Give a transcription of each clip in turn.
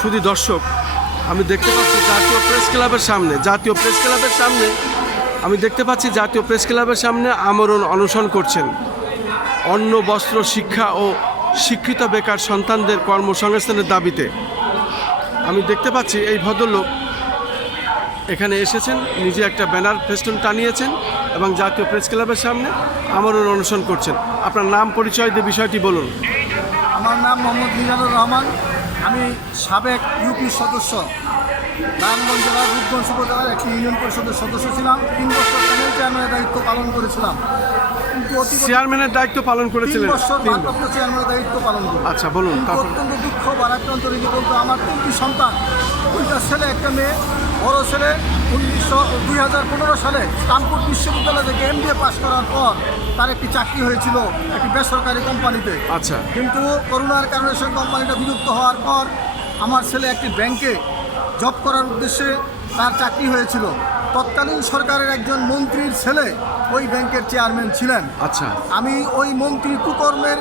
শুধু দর্শক, আমি দেখতে পাচ্ছি জাতীয় প্রেস ক্লাবের সামনে জাতীয় প্রেস ক্লাবের সামনে আমরণ অনশন করছেন অন্ন, বস্ত্র, শিক্ষা ও শিক্ষিত বেকার সন্তানদের কর্মসংস্থানের দাবিতে। আমি দেখতে পাচ্ছি এই ভদ্রলোক এখানে এসেছেন, নিজে একটা ব্যানার ফেস্টুন টানিয়েছেন এবং জাতীয় প্রেস ক্লাবের সামনে আমরণ অনশন করছেন। আপনার নাম, পরিচয় দিয়ে বিষয়টি বলুন। আমার নাম মোহাম্মদ মিজানুর রহমান। আমি সাবেক ইউপি সদস্য, নারায়ণগঞ্জ জেলার রূপগঞ্জ উপজেলার একটি ইউনিয়ন পরিষদের সদস্য ছিলাম। 3 বছর প্যানেল চেয়ারম্যানের দায়িত্ব পালন করেছিলাম। কিন্তু চেয়ারম্যানের দায়িত্ব পালন 3 করেছিলেন? বছর ভারপ্রাপ্ত চেয়ারম্যানের দায়িত্ব পালন করি। আচ্ছা, বলুন। কিন্তু অত্যন্ত দুঃখ ভারাক্রান্ত হৃদয় বলতে আমার 3টি সন্তান, 2টা ছেলে, একটা মেয়ে। বড় ছেলে 2015 সালে কানপুর বিশ্ববিদ্যালয় থেকে MBA পাস করার পর তার একটি চাকরি হয়েছিল একটি বেসরকারি কোম্পানিতে। আচ্ছা। কিন্তু করোনার কারণে সেই কোম্পানিটা বিলুপ্ত হওয়ার পর আমার ছেলে একটি ব্যাংকে জব করার উদ্দেশ্যে তার চাকরি হয়েছিল। তৎকালীন সরকারের একজন মন্ত্রীর ছেলে ওই ব্যাংকের চেয়ারম্যান ছিলেন। আচ্ছা। আমি ওই মন্ত্রী কুকর্মের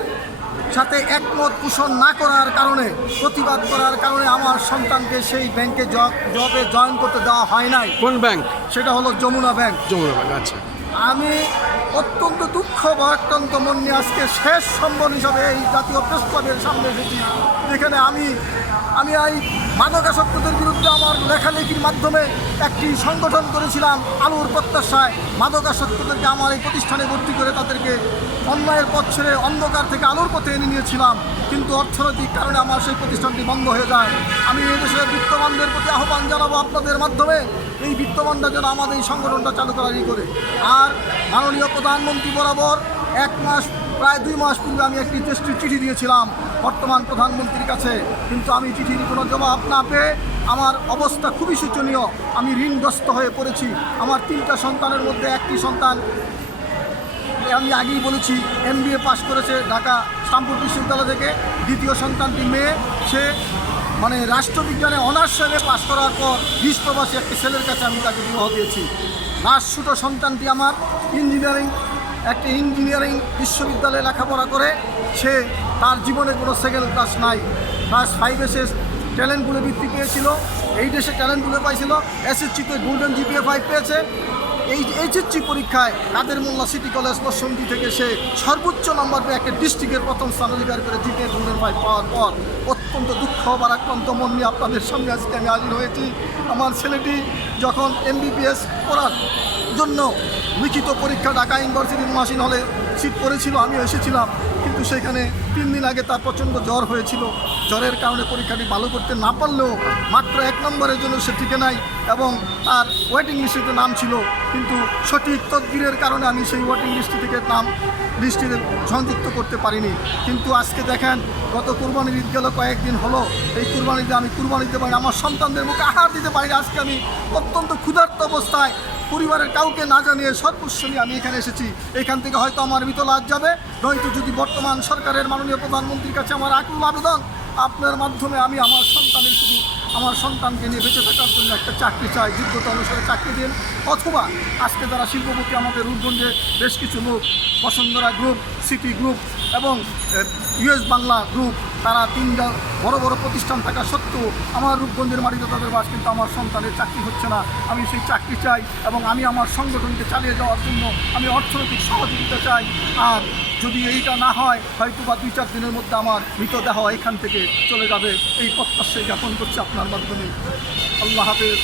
সাথে একমত পোষণ না করার কারণে, প্রতিবাদ করার কারণে আমার সন্তানকে সেই ব্যাংকে জবে জয়েন করতে দেওয়া হয় নাই। কোন ব্যাংক? সেটা হলো যমুনা ব্যাংক। যমুনা ব্যাংক। আচ্ছা। আমি অত্যন্ত দুঃখ ভারাক্রান্ত মন নিয়ে আজকে শেষ সম্বল হিসাবে এই জাতীয় প্রেস ক্লাবের সামনে এসেছি, যেখানে আমি এই মাদকাসক্তদের বিরুদ্ধে আমার লেখালেখির মাধ্যমে একটি সংগঠন করেছিলাম আলোর প্রত্যাশায়। মাদকাসক্তদেরকে আমার এই প্রতিষ্ঠানে ভর্তি করে তাদেরকে অন্যায়ের পথ ছেড়ে অন্ধকার থেকে আলোর পথে এনে নিয়েছিলাম। কিন্তু অর্থনৈতিক কারণে আমার সেই প্রতিষ্ঠানটি বন্ধ হয়ে যায়। আমি এই দেশের বিত্তবানদের প্রতি আহ্বান জানাবো আপনাদের মাধ্যমে, এই বিত্তবানরা যেন আমাদের এই সংগঠনটা চালু করারই করে। আর মাননীয় প্রধানমন্ত্রী বরাবর প্রায় 2 মাস পূর্বে আমি একটি চিঠি দিয়েছিলাম বর্তমান প্রধানমন্ত্রীর কাছে, কিন্তু আমি চিঠির কোনো জবাব না পেয়ে আমার অবস্থা খুবই শোচনীয়। আমি ঋণগ্রস্ত হয়ে পড়েছি। আমার 3টা সন্তানের মধ্যে একটি সন্তান, আমি আগেই বলেছি, MBA পাস করেছে ঢাকা কানপুর বিশ্ববিদ্যালয় থেকে। দ্বিতীয় সন্তানটি মেয়ে, সে রাষ্ট্রবিজ্ঞানে অনার্স হিসেবে পাস করার পর 20 প্রবাসী একটি ছেলের কাছে আমি তাকে বিবাহ দিয়েছি। লাস্ট ছোট সন্তানটি আমার ইঞ্জিনিয়ারিং বিশ্ববিদ্যালয়ে লেখাপড়া করে। সে তার জীবনে কোনো সেকেন্ড ক্লাস নাই। ক্লাস 5 এসে ট্যালেন্টগুলো বৃত্তি পেয়েছিল, 8 এসে ট্যালেন্টগুলো পাইছিল, SSC-তে গোল্ডেন GPA 5 পেয়েছে। এই HSC পরীক্ষায় কাদের মোল্লা সিটি কলেজ নরসিংদী থেকে সে সর্বোচ্চ নম্বর পেয়ে একটা ডিস্ট্রিক্টের প্রথম স্থান অধিকার করে GPA গোল্ডেন 5 পাওয়ার পর অত্যন্ত দুঃখ ভারাক্রান্ত মন নিয়ে আপনাদের সামনে আজকে আমি হাজির হয়েছি। আমার ছেলেটি যখন MBBS পড়ার জন্য লিখিত পরীক্ষা ঢাকা ইউনিভার্সিটির মাসিন হলে সিট পড়েছিল, আমি এসেছিলাম, কিন্তু সেখানে 3 দিন আগে তার প্রচণ্ড জ্বর হয়েছিল। জ্বরের কারণে পরীক্ষাটি ভালো করতে না পারলেও মাত্র 1 নম্বরের জন্য সে টিকে নাই এবং তার ওয়েটিং লিস্টে নাম ছিল, কিন্তু সঠিক তদবিরের কারণে আমি সেই ওয়েটিং লিস্ট থেকে লিস্টে সংযুক্ত করতে পারিনি। কিন্তু আজকে দেখেন, গত কুরবানির ঈদ গেল কয়েকদিন হলো, এই কুরবানিতে আমি কুরবানি দিতে পারি, আমার সন্তানদের মুখে আহার দিতে পারি। আজকে আমি অত্যন্ত ক্ষুধার্ত অবস্থায় পরিবারের কাউকে না জানিয়ে সর্বস্ব নিয়ে আমি এখানে এসেছি। এখান থেকে হয়তো আমার মৃত লাশ যাবে, নয়তো যদি বর্তমান সরকারের মাননীয় প্রধানমন্ত্রীর কাছে আমার আকুল আবেদন, আপনার মাধ্যমে আমি আমার সন্তানকে নিয়ে বেঁচে থাকার জন্য একটা চাকরি চাই, যোগ্যতা অনুসারে চাকরি দিন। অথবা আজকে যারা শিল্পপতি আমাদের রূপগঞ্জে বেশ কিছু লোক, বসুন্ধরা গ্রুপ, সিটি গ্রুপ এবং US বাংলা গ্রুপ, তারা 3টা বড় বড় প্রতিষ্ঠান থাকা সত্ত্বেও আমার রূপগঞ্জের মাটিতে তাদের বাস, কিন্তু আমার সন্তানের চাকরি হচ্ছে না। আমি সেই চাকরি চাই এবং আমি আমার সংগঠনকে চালিয়ে যাওয়ার জন্য আমি অর্থনৈতিক সহযোগিতা চাই। আর যদি এইটা না হয়, হয়তো বা 2-4 দিনের মধ্যে আমার মৃতদেহ এখান থেকে চলে যাবে, এই প্রত্যাশাই জ্ঞাপন করছে আপনার মাধ্যমে। আল্লাহ হাফেজ।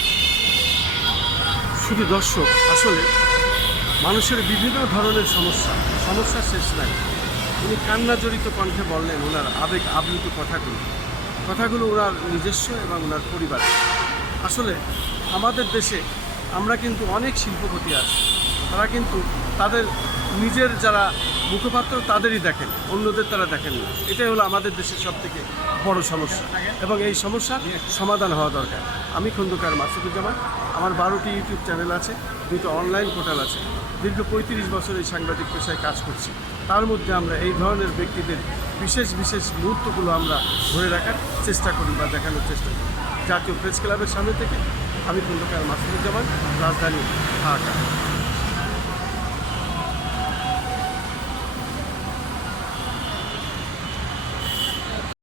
শুধু দর্শক, আসলে মানুষের বিভিন্ন ধরনের সমস্যা শেষ নাই। উনি কান্না জড়িত কণ্ঠে বললেন ওনার আবেগ আপ্লুত কথাগুলো ওনার নিজস্ব এবং ওনার পরিবার। আসলে আমাদের দেশে আমরা কিন্তু অনেক শিল্পপতি আছে, তারা কিন্তু তাদের নিজের যারা মুখপাত্র তাদেরই দেখেন, অন্যদের তারা দেখেন না। এটাই হলো আমাদের দেশের সবথেকে বড় সমস্যা এবং এই সমস্যার সমাধান হওয়া দরকার। আমি খন্দকার মাসুদুজ্জামান, আমার 12টি ইউটিউব চ্যানেল আছে, 2টো অনলাইন পোর্টাল আছে। দীর্ঘ 35 বছর এই সাংবাদিক পেশায় কাজ করছি। তার মধ্যে আমরা এই ধরনের ব্যক্তিদের বিশেষ মুহূর্তগুলো আমরা ধরে রাখার চেষ্টা করি বা দেখানোর চেষ্টা করি। জাতীয় প্রেস ক্লাবের সামনে থেকে আমি খন্দকার মাসুদুজ্জামান, রাজধানী ঢাকা।